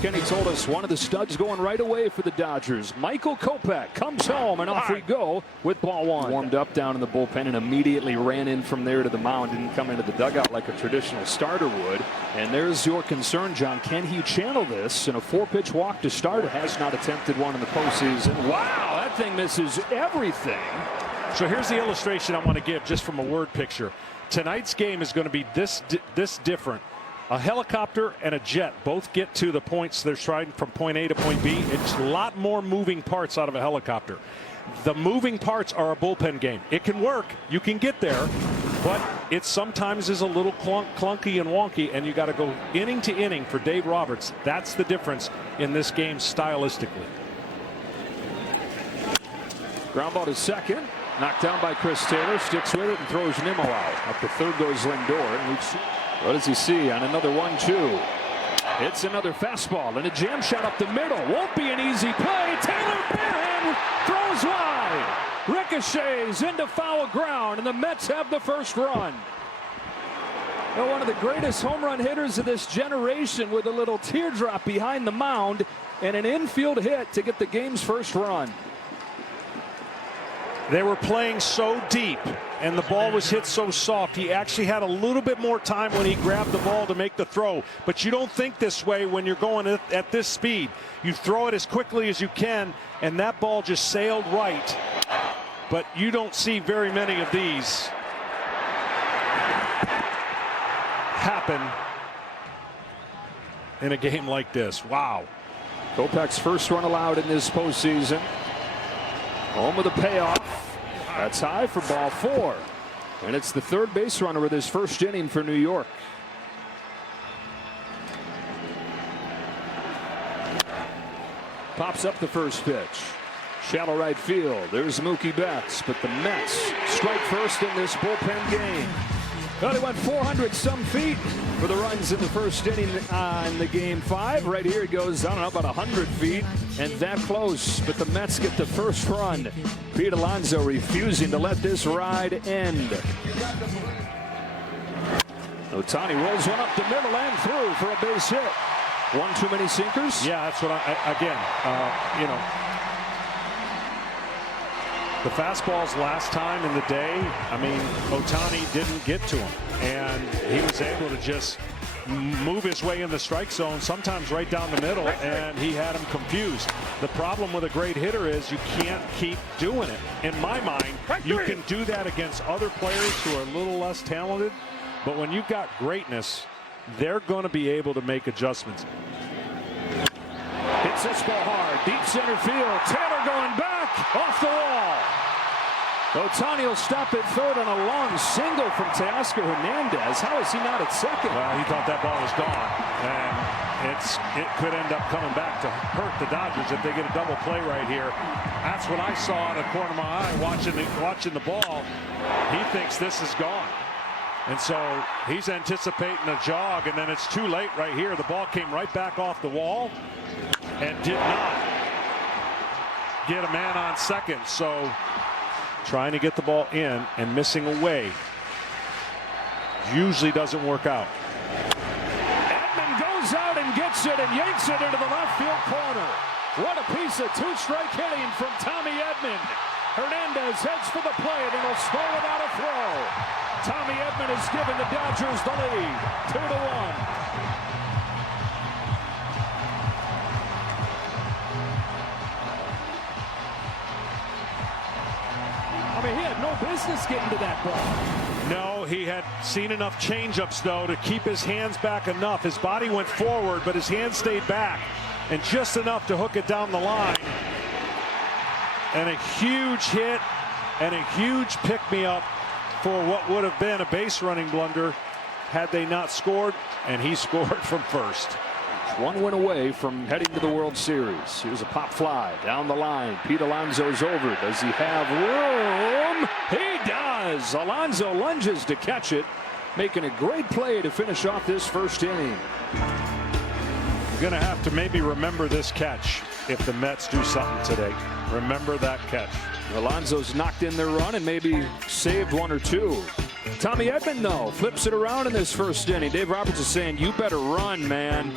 Kenny told us one of the studs going right away for the Dodgers. Michael Kopech comes home, and off we go with ball one. Warmed up down in the bullpen and immediately ran in from there to the mound. Didn't come into the dugout like a traditional starter would. And there's your concern, John. Can he channel this in a 4-pitch walk to start? Has not attempted one in the postseason. Wow, that thing misses everything. So here's the illustration I want to give just from a word picture. Tonight's game is going to be this different. A helicopter and a jet both get to the points they're striding from point A to point B. It's a lot more moving parts out of a helicopter. The moving parts are a bullpen game. It can work. You can get there. But it sometimes is a little clunky and wonky, and you got to go inning to inning for Dave Roberts. That's the difference in this game stylistically. Ground ball to second. Knocked down by Chris Taylor. Sticks with it and throws Nimmo out. Up to third goes Lindor. And what does he see on another 1-2? It's another fastball and a jam shot up the middle. Won't be an easy play. Taylor barehand throws wide. Ricochets into foul ground, and the Mets have the first run. Well, one of the greatest home run hitters of this generation with a little teardrop behind the mound and an infield hit to get the game's first run. They were playing so deep, and the ball was hit so soft. He actually had a little bit more time when he grabbed the ball to make the throw. But you don't think this way when you're going at this speed. You throw it as quickly as you can, and that ball just sailed right. But you don't see very many of these happen in a game like this. Wow. Kopech's first run allowed in this postseason. Home with a payoff. That's high for ball 4. And it's the third base runner with his first inning for New York. Pops up the first pitch. Shallow right field. There's Mookie Betts. But the Mets strike first in this bullpen game. Well, he went 400 some feet for the runs in the first inning on the game 5. Right here it goes, I don't know, about 100 feet and that close. But the Mets get the first run. Pete Alonso refusing to let this ride end. Ohtani rolls one up the middle and through for a base hit. One too many sinkers? Yeah, that's what you know. The fastballs last time in the day, I mean, Ohtani didn't get to him, and he was able to just move his way in the strike zone, sometimes right down the middle, and he had him confused. The problem with a great hitter is you can't keep doing it. In my mind, you can do that against other players who are a little less talented, but when you've got greatness, they're going to be able to make adjustments. Hits this ball hard, deep center field. Taylor going back, off the wall. Ohtani will stop at third on a long single from Teoscar Hernandez. How is he not at second? Well, he thought that ball was gone, and it could end up coming back to hurt the Dodgers if they get a double play right here. That's what I saw in the corner of my eye watching the ball. He thinks this is gone. And so he's anticipating a jog, and then it's too late right here. The ball came right back off the wall and did not get a man on second. So trying to get the ball in and missing away usually doesn't work out. Edman goes out and gets it and yanks it into the left field corner. What a piece of two-strike hitting from Tommy Edman. Hernandez heads for the plate and will score without a throw. Tommy Edman has given the Dodgers the lead, 2-1. I mean, he had no business getting to that ball. No, he had seen enough changeups, though, to keep his hands back enough. His body went forward, but his hands stayed back, and just enough to hook it down the line. And a huge hit and a huge pick-me-up for what would have been a base-running blunder had they not scored, and he scored from first. One win away from heading to the World Series. Here's a pop fly down the line. Pete Alonso's over. Does he have room? He does. Alonso lunges to catch it, making a great play to finish off this first inning. You're going to have to maybe remember this catch if the Mets do something today. Remember that catch. Alonso's knocked in their run and maybe saved one or two. Tommy Edman, though, flips it around in this first inning. Dave Roberts is saying, you better run, man.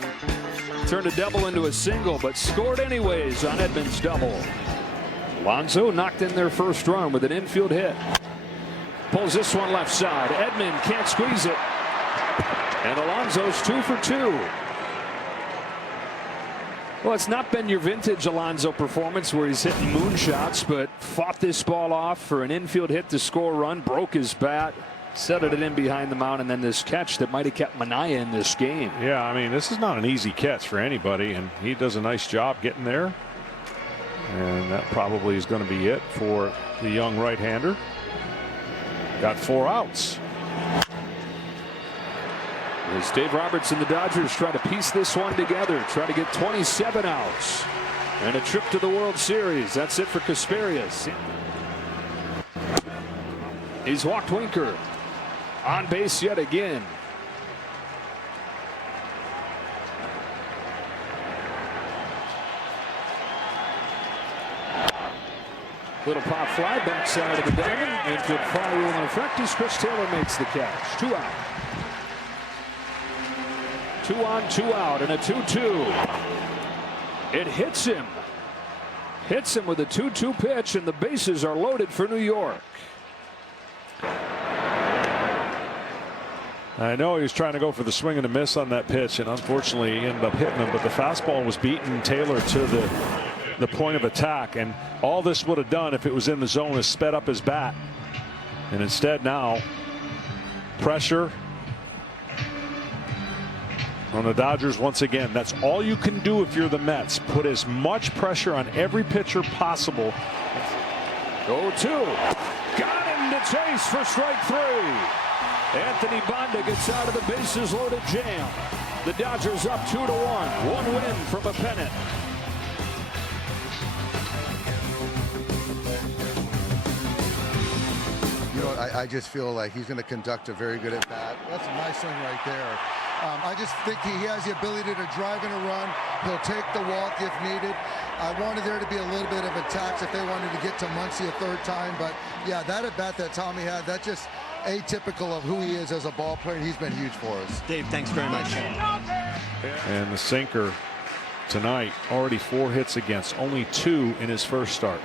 Turned a double into a single, but scored anyways on Edman's double. Alonso knocked in their first run with an infield hit. Pulls this one left side. Edman can't squeeze it. And Alonso's 2 for 2. Well, it's not been your vintage Alonso performance where he's hitting moonshots, but fought this ball off for an infield hit to score a run, broke his bat, set it in behind the mound, and then this catch that might have kept Manaea in this game. Yeah, I mean, this is not an easy catch for anybody, and he does a nice job getting there. And that probably is going to be it for the young right-hander. Got 4 outs. As Dave Roberts and the Dodgers try to piece this one together, try to get 27 outs and a trip to the World Series. That's it for Kasperius. He's walked Winker. On base yet again. Little pop fly backside of the diamond. Infield fly rule in effect as Chris Taylor makes the catch. 2 out. 2 on, 2 out, and a 2-2. It hits him. Hits him with a 2-2 pitch, and the bases are loaded for New York. I know he was trying to go for the swing and a miss on that pitch, and unfortunately he ended up hitting him, but the fastball was beating Taylor to the point of attack, and all this would have done if it was in the zone is sped up his bat. And instead now, pressure on the Dodgers once again. That's all you can do if you're the Mets. Put as much pressure on every pitcher possible. 0-2. Got him to chase for strike 3. Anthony Banda gets out of the bases loaded jam. The Dodgers up 2-1. 1 win from a pennant. You know, I just feel like he's going to conduct a very good at bat. That's a nice swing right there. I just think he has the ability to drive in a run. He'll take the walk if needed. I wanted there to be a little bit of a tax if they wanted to get to Muncy a 3rd time. But, yeah, that at bat that Tommy had, that's just atypical of who he is as a ball player. He's been huge for us. Dave, thanks very much. And the sinker tonight, already 4 hits against, only 2 in his first start.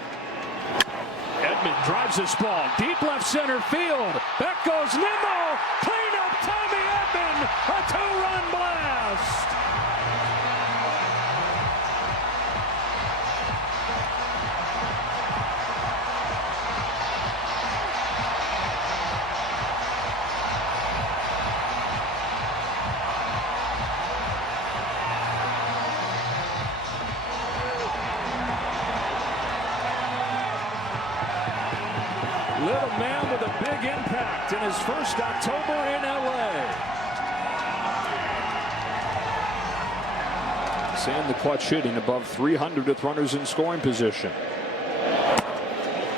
Edman drives this ball deep left center field. Back goes Nimmo. Clean up Tommy Edman. A 2-run blast. Little man with a big impact in his first October in LA. And the clutch hitting above 300 with runners in scoring position.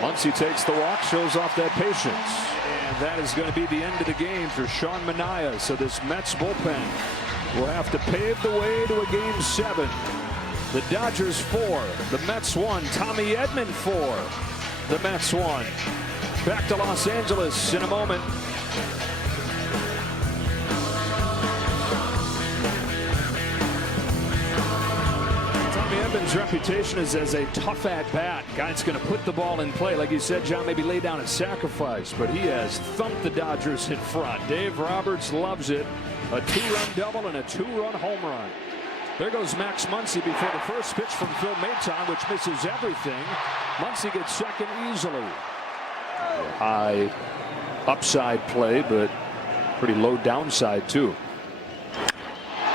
Muncy takes the walk, shows off that patience. And that is going to be the end of the game for Sean Manaea. So this Mets bullpen will have to pave the way to a game 7. The Dodgers 4, the Mets 1. Tommy Edman 4, the Mets 1. Back to Los Angeles in a moment. Tommy Edman's reputation is as a tough at-bat. Guy that's going to put the ball in play. Like you said, John, maybe lay down a sacrifice, but he has thumped the Dodgers in front. Dave Roberts loves it. A 2-run double and a 2-run home run. There goes Max Muncy before the first pitch from Phil Maton, which misses everything. Muncy gets second easily. High upside play, but pretty low downside too.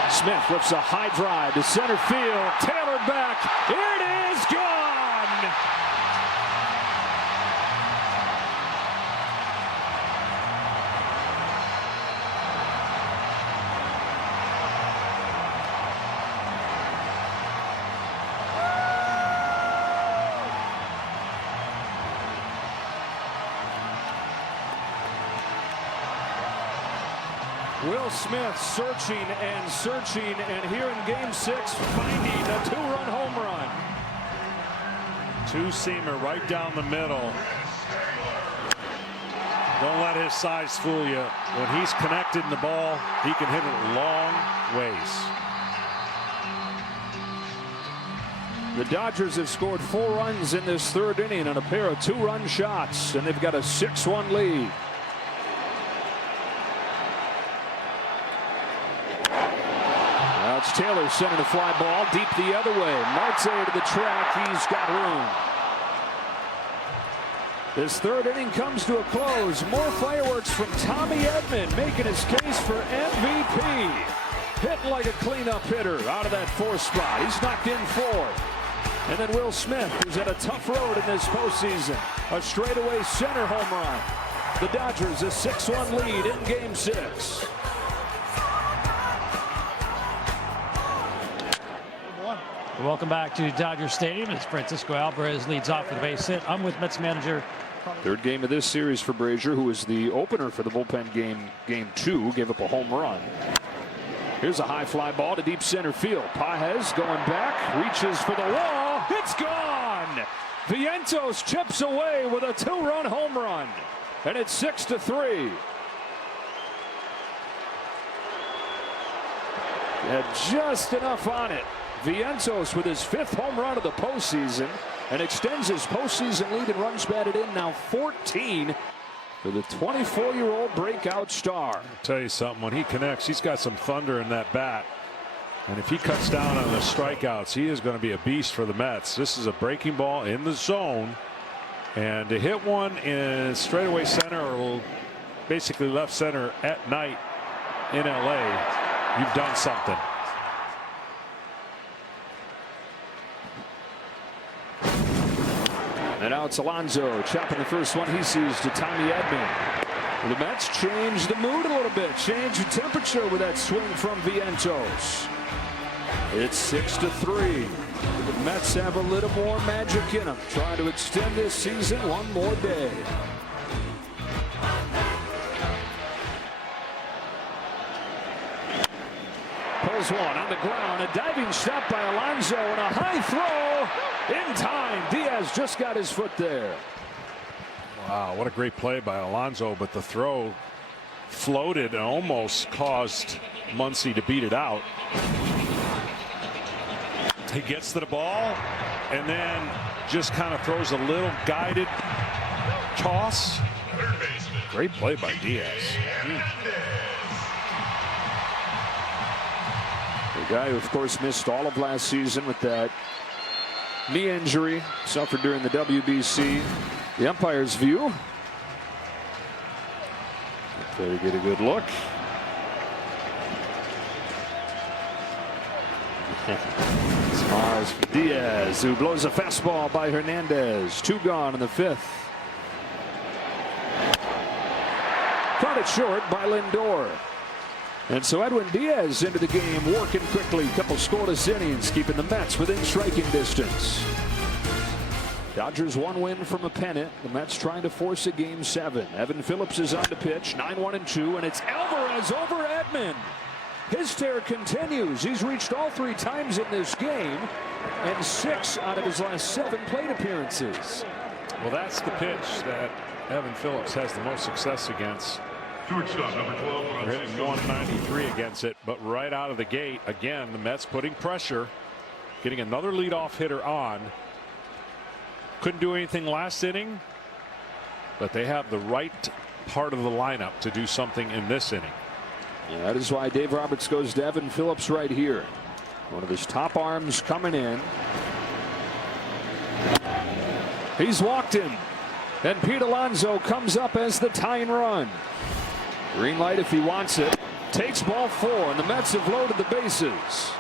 Smith lifts a high drive to center field. Taylor back. It is gone. Will Smith searching, and here in game 6 finding a 2-run home run. 2-seamer right down the middle. Don't let his size fool you. When he's connected in the ball, he can hit it long ways. The Dodgers have scored 4 runs in this third inning on a pair of 2-run shots, and they've got a 6-1 lead. Now it's Taylor sending a fly ball deep the other way. Marte to the track. He's got room. This third inning comes to a close. More fireworks from Tommy Edman, making his case for MVP. Hitting like a cleanup hitter out of that 4th spot. He's knocked in 4. And then Will Smith, who's had a tough road in this postseason. A straightaway center home run. The Dodgers a 6-1 lead in Game 6. Welcome back to Dodger Stadium as Francisco Alvarez leads off with a base hit. I'm with Mets manager. Third game of this series for Brazier, who was the opener for the bullpen game 2, gave up a home run. Here's a high fly ball to deep center field. Pages going back, reaches for the wall. It's gone. Vientos chips away with a 2-run home run, and it's 6-3. Had just enough on it. Vientos with his 5th home run of the postseason and extends his postseason lead in runs batted in, now 14 for the 24-year-old breakout star. I'll tell you something, when he connects, he's got some thunder in that bat. And if he cuts down on the strikeouts, he is going to be a beast for the Mets. This is a breaking ball in the zone. And to hit one in straightaway center, or basically left center at night in LA, you've done something. And now it's Alonso chopping the first one he sees to Tommy Edman. The Mets change the mood a little bit, change the temperature with that swing from Vientos. It's 6-3. The Mets have a little more magic in them, trying to extend this season one more day. Pulls one on the ground, a diving stop by Alonso, and a high throw in time. Diaz just got his foot there. Wow, what a great play by Alonso, but the throw floated and almost caused Muncy to beat it out. He gets to the ball and then just kind of throws a little guided toss. Great play by Diaz. The guy who, of course, missed all of last season with that knee injury suffered during the WBC. The umpire's view. Try to get a good look. Smiles for Diaz, who blows a fastball by Hernandez. 2 gone in the 5th. Caught it short by Lindor. And so Edwin Diaz into the game, working quickly. Couple scoreless innings, keeping the Mets within striking distance. Dodgers 1 win from a pennant. The Mets trying to force a Game 7. Evan Phillips is on to pitch. 9-1-2, and it's Alvarez over Edman. His tear continues. He's reached all 3 times in this game, and 6 out of his last 7 plate appearances. Well, that's the pitch that Evan Phillips has the most success against. Shortstop, number 12. They're hitting 193 against it, but right out of the gate, again, the Mets putting pressure, getting another leadoff hitter on. Couldn't do anything last inning, but they have the right part of the lineup to do something in this inning. Yeah, that is why Dave Roberts goes to Evan Phillips right here. One of his top arms coming in. He's walked him. And Pete Alonso comes up as the tying run. Green light if he wants it. Takes ball 4, and the Mets have loaded the bases.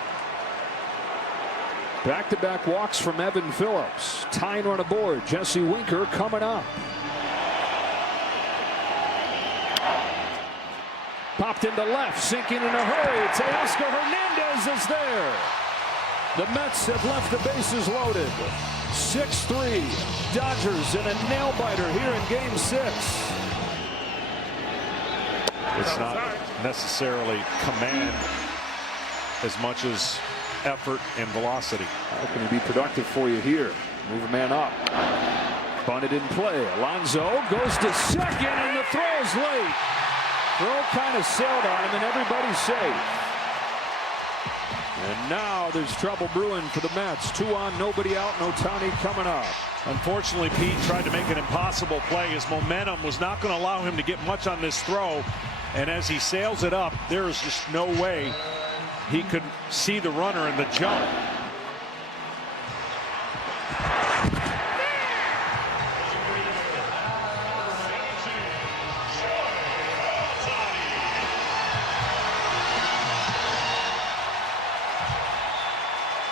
Back-to-back walks from Evan Phillips. Tying run aboard. Jesse Winker coming up. Popped into left, sinking in a hurry. Teoscar Hernandez is there. The Mets have left the bases loaded. 6-3. Dodgers in a nail-biter here in Game 6. It's not necessarily command as much as effort and velocity. How can he be productive for you here? Move a man up. Bunted in play. Alonso goes to second, and the throw's late. Throw kind of sailed on him, and everybody's safe. And now there's trouble brewing for the Mets. 2 on, nobody out, no Ohtani coming up. Unfortunately, Pete tried to make an impossible play. His momentum was not going to allow him to get much on this throw. And as he sails it up, there is just no way he could see the runner in the jump.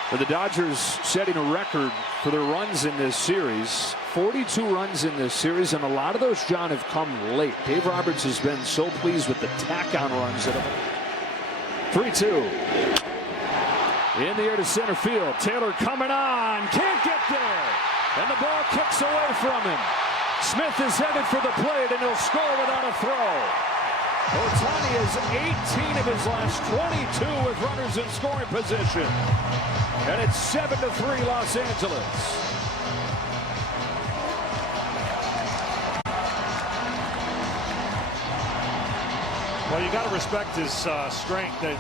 For the Dodgers setting a record for their runs in this series. 42 runs in this series, and a lot of those, John, have come late. Dave Roberts has been so pleased with the tack-on runs that have 3-2. In the air to center field. Taylor coming on. Can't get there. And the ball kicks away from him. Smith is headed for the plate, and he'll score without a throw. Ohtani is 18 of his last 22 with runners in scoring position. And it's 7-3 Los Angeles. Well, you got to respect his strength. That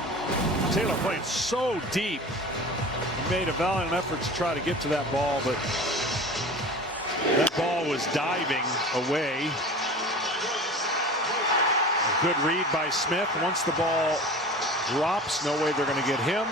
Taylor played so deep. He made a valiant effort to try to get to that ball, but that ball was diving away. A good read by Smith. Once the ball drops, no way they're going to get him.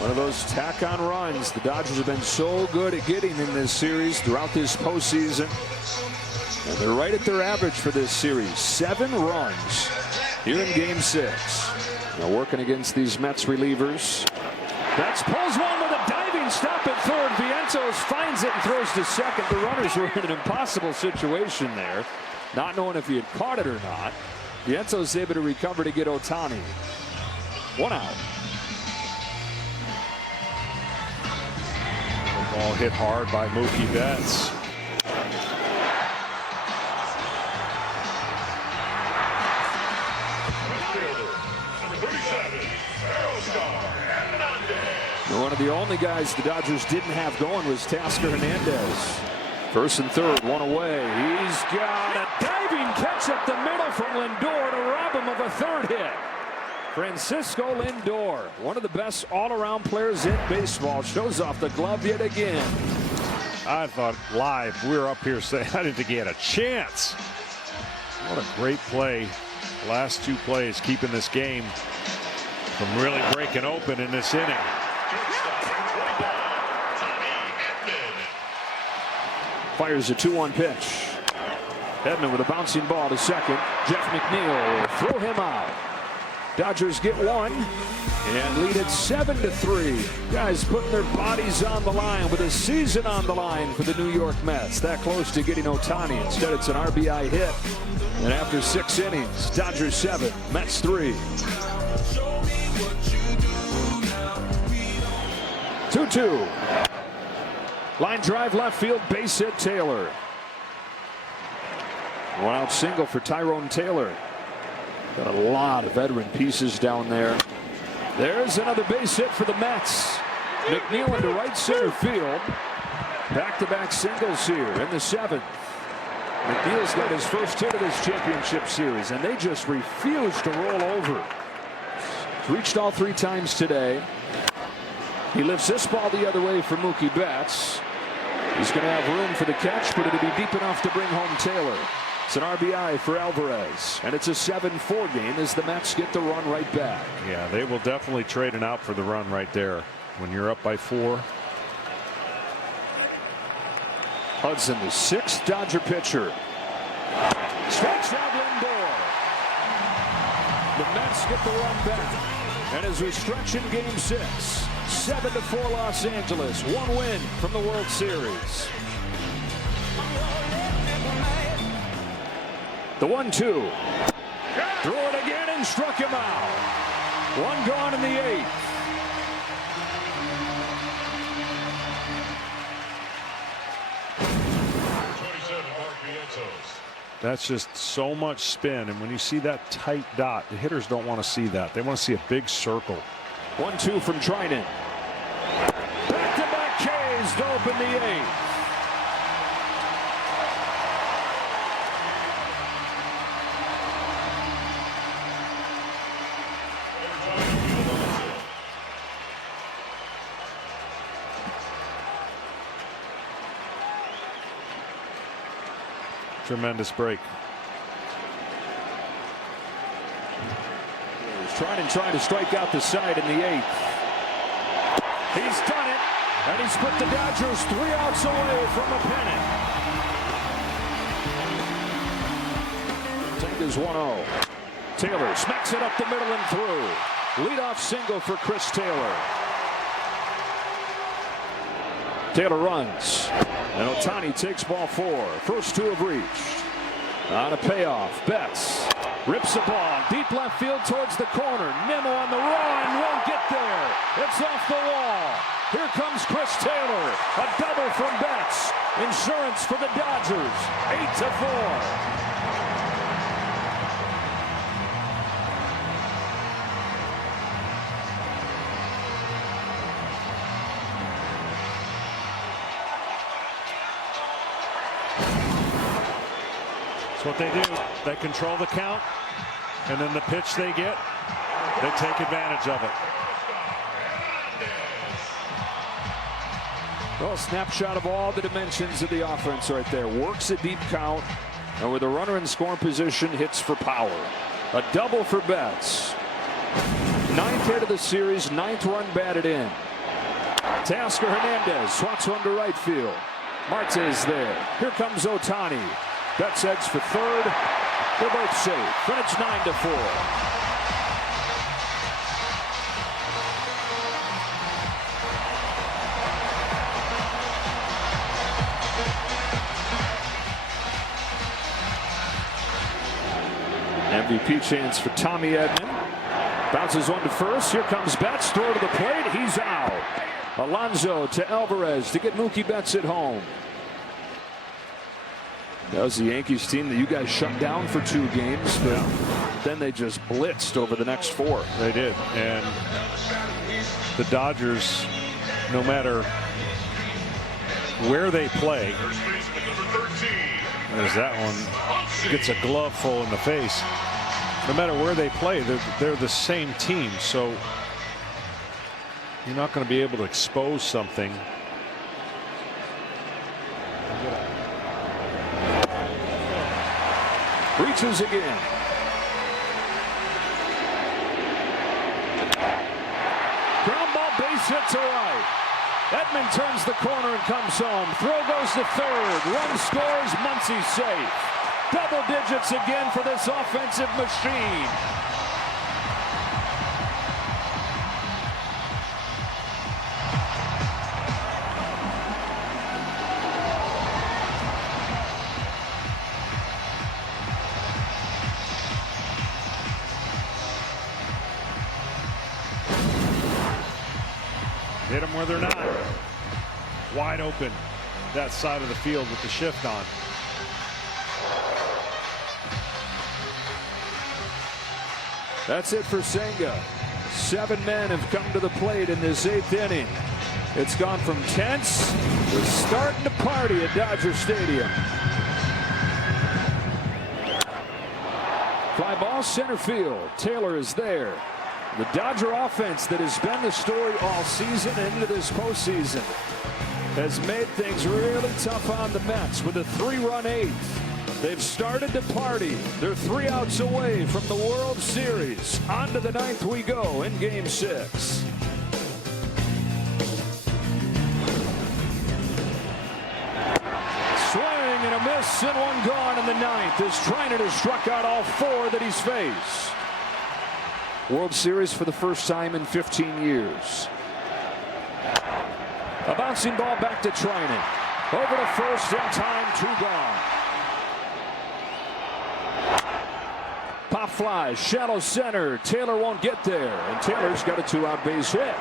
One of those tack-on runs the Dodgers have been so good at getting in this series throughout this postseason. And they're right at their average for this series. 7 runs here in Game 6. Now working against these Mets relievers. Betts pulls one with a diving stop at third. Vientos finds it and throws to second. The runners were in an impossible situation there, not knowing if he had caught it or not. Vientos able to recover to get Ohtani. 1 out. Ball hit hard by Mookie Betts. One of the only guys the Dodgers didn't have going was Tasker Hernandez. First and third, one away. He's got a diving catch up the middle from Lindor to rob him of a third hit. Francisco Lindor, one of the best all-around players in baseball, shows off the glove yet again. I thought live we were up here saying I didn't think he had a chance. What a great play. Last 2 plays keeping this game from really breaking open in this inning. Fires a 2-1 pitch. Edman with a bouncing ball to second. Jeff McNeil will throw him out. Dodgers get 1 and lead it 7-3. Guys putting their bodies on the line with a season on the line for the New York Mets. That close to getting Ohtani. Instead, it's an RBI hit. And after 6 innings, Dodgers 7, Mets 3. 2-2. Line drive left field, base hit Taylor. 1 out single for Tyrone Taylor. Got a lot of veteran pieces down there. There's another base hit for the Mets. McNeil into right center field. Back-to-back singles here in the 7th. McNeil's got his first hit of this championship series, and they just refuse to roll over. He's reached all 3 times today. He lifts this ball the other way for Mookie Betts. He's going to have room for the catch, but it'll be deep enough to bring home Taylor. It's an RBI for Alvarez, and it's a 7-4 game as the Mets get the run right back. Yeah, they will definitely trade an out for the run right there when you're up by 4. Hudson, the 6th Dodger pitcher. Strikes out Lindor. The Mets get the run back. And as we stretch in Game 6, 7-4 Los Angeles. 1 win from the World Series. The 1-2. Threw it again and struck him out. 1 gone in the 8th. That's just so much spin, and when you see that tight dot, the hitters don't want to see that. They want to see a big circle. 1-2 from Trinan. Back-to-back Ks to open the 8th. tremendous break. He's trying to strike out the side in the 8th. He's done it, and he's put the Dodgers 3 outs away from a pennant. Take is 1-0. Taylor smacks it up the middle and through. Leadoff single for Chris Taylor. Taylor runs, and Ohtani takes ball 4. First 2 have reached. On a payoff, Betts rips the ball deep left field towards the corner. Nimmo on the run, won't get there. It's off the wall. Here comes Chris Taylor. A double from Betts. Insurance for the Dodgers. 8-4. What they do, they control the count, and then the pitch they get, they take advantage of it. Well, snapshot of all the dimensions of the offense right there. Works a deep count, and with a runner in scoring position, hits for power. A double for Betts. 9th hit of the series, 9th run batted in. Teoscar Hernandez swats one to right field. Marte's there. Here comes Ohtani. Betts heads for 3rd. They're both safe. Then it's 9-4. MVP chance for Tommy Edman. Bounces one to first. Here comes Betts. Throw to the plate. He's out. Alonso to Alvarez to get Mookie Betts at home. That was the Yankees team that you guys shut down for 2 games, but then they just blitzed over the next 4. They did, and the Dodgers, no matter where they play, as that one gets a glove full in the face, no matter where they play, they're the same team, so you're not going to be able to expose something. Reaches again. Ground ball, base hit to right. Edman turns the corner and comes home. Throw goes to 3rd. Run scores. Muncy's safe. Double digits again for this offensive machine. Hit them where they're not. Wide open that side of the field with the shift on. That's it for Senga. 7 men have come to the plate in this 8th inning. It's gone from tense to starting to party at Dodger Stadium. Fly ball center field. Taylor is there. The Dodger offense that has been the story all season and into this postseason has made things really tough on the Mets with a 3-run 8th. They've started to party. They're 3 outs away from the World Series. On to the 9th we go in Game 6. Swing and a miss and one gone in the 9th as Treinen has struck out all 4 that he's faced. World Series for the first time in 15 years. A bouncing ball back to Treinen. Over to first in time, 2 gone. Pop fly, shallow center. Taylor won't get there, and Taylor's got a 2-out base hit.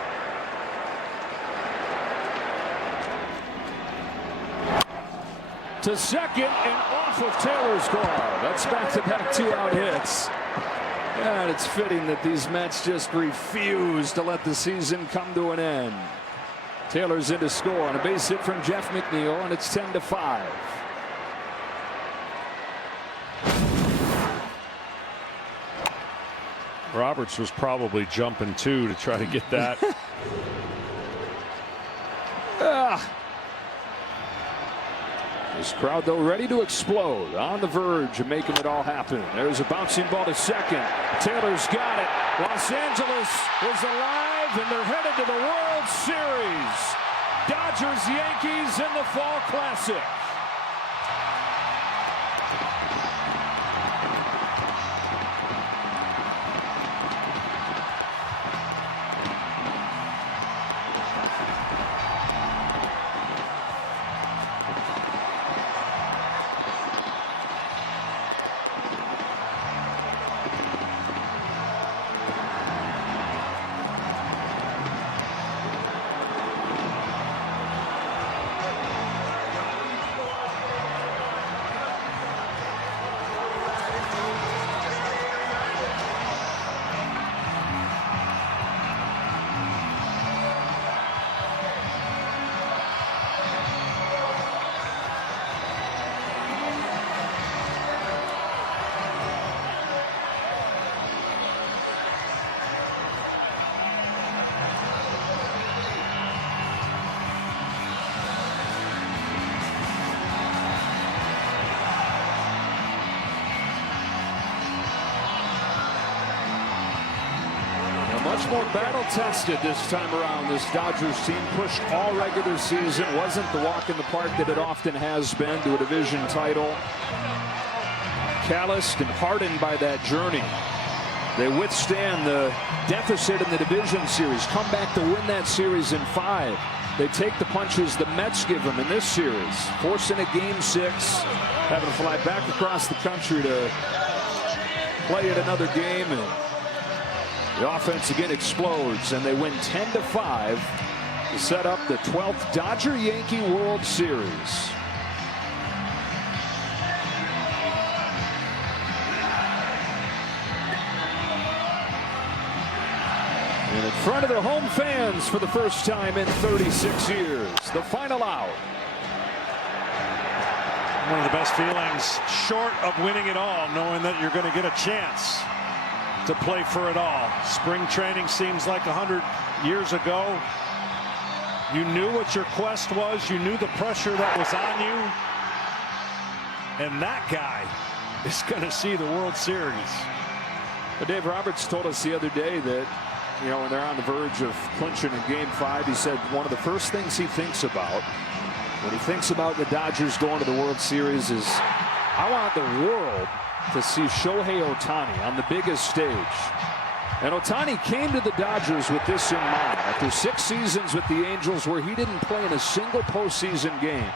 To second and off of Taylor's glove. That's back-to-back 2-out hits. And it's fitting that these Mets just refuse to let the season come to an end. Taylor's in to score on a base hit from Jeff McNeil, and it's 10-5. Roberts was probably jumping too to try to get that. This crowd, though, ready to explode, on the verge of making it all happen. There's a bouncing ball to second. Taylor's got it. Los Angeles is alive, and they're headed to the World Series. Dodgers-Yankees in the Fall Classic. Much more battle-tested this time around. This Dodgers team pushed all regular season. Wasn't the walk in the park that it often has been to a division title. Calloused and hardened by that journey. They withstand the deficit in the division series. Come back to win that series in 5. They take the punches the Mets give them in this series. Forcing a Game 6. Having to fly back across the country to play at another game. And the offense again explodes, and they win 10-5 to set up the 12th Dodger-Yankee World Series. And in front of their home fans for the first time in 36 years, the final out. One of the best feelings, short of winning it all, knowing that you're going to get a chance to play for it all. Spring training seems like 100 years ago. You knew what your quest was. You knew the pressure that was on you. And that guy is going to see the World Series. But Dave Roberts told us the other day that, you know, when they're on the verge of clinching in Game 5, he said one of the first things he thinks about when he thinks about the Dodgers going to the World Series is, I want the world to see Shohei Ohtani on the biggest stage. And Ohtani came to the Dodgers with this in mind. After 6 seasons with the Angels where he didn't play in a single postseason game,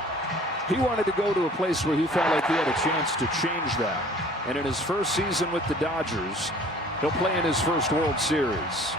he wanted to go to a place where he felt like he had a chance to change that. And in his first season with the Dodgers, he'll play in his first World Series.